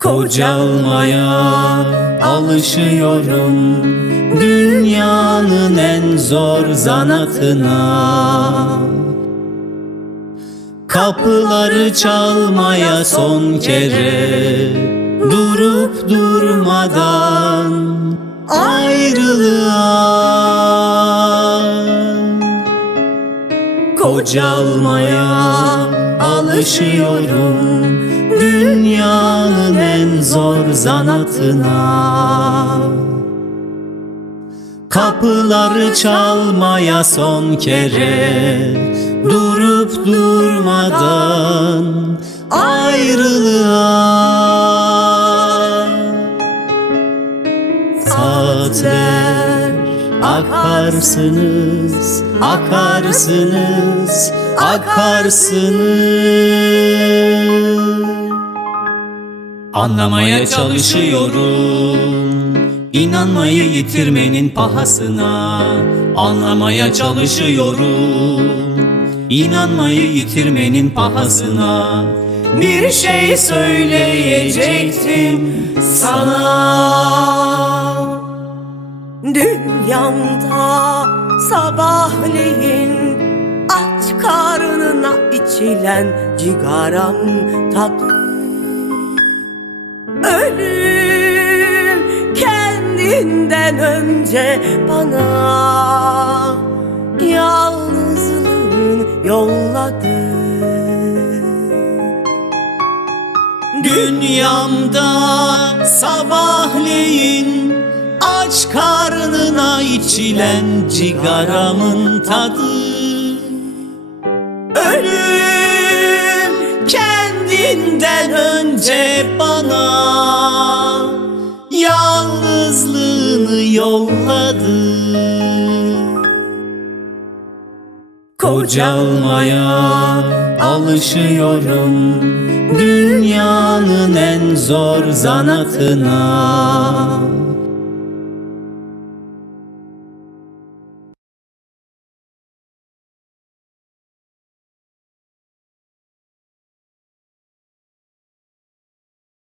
Kocalmaya alışıyorum Dünyanın en zor zanatına. Kapıları çalmaya son kere Durup durmadan ayrılığa. Kocalmaya alışıyorum Dünyanın en zor zanatına. Kapıları çalmaya son kere Durup durmadan ayrılığa. Saatler akarsınız, akarsınız, akarsınız Anlamaya çalışıyorum. İnanmayı yitirmenin pahasına Anlamaya çalışıyorum. İnanmayı yitirmenin pahasına Bir şey söyleyecektim sana. Dünyamda sabahleyin aç karnına içilen cigaram tadı Ölüm kendinden önce bana yalnızlığın yolladı. Dünyamda sabahleyin aç karnına içilen cigaramın tadı. Ölüm kendinden önce yalnızlığını yolladı. Kocalmaya alışıyorum Dünyanın en zor zanatına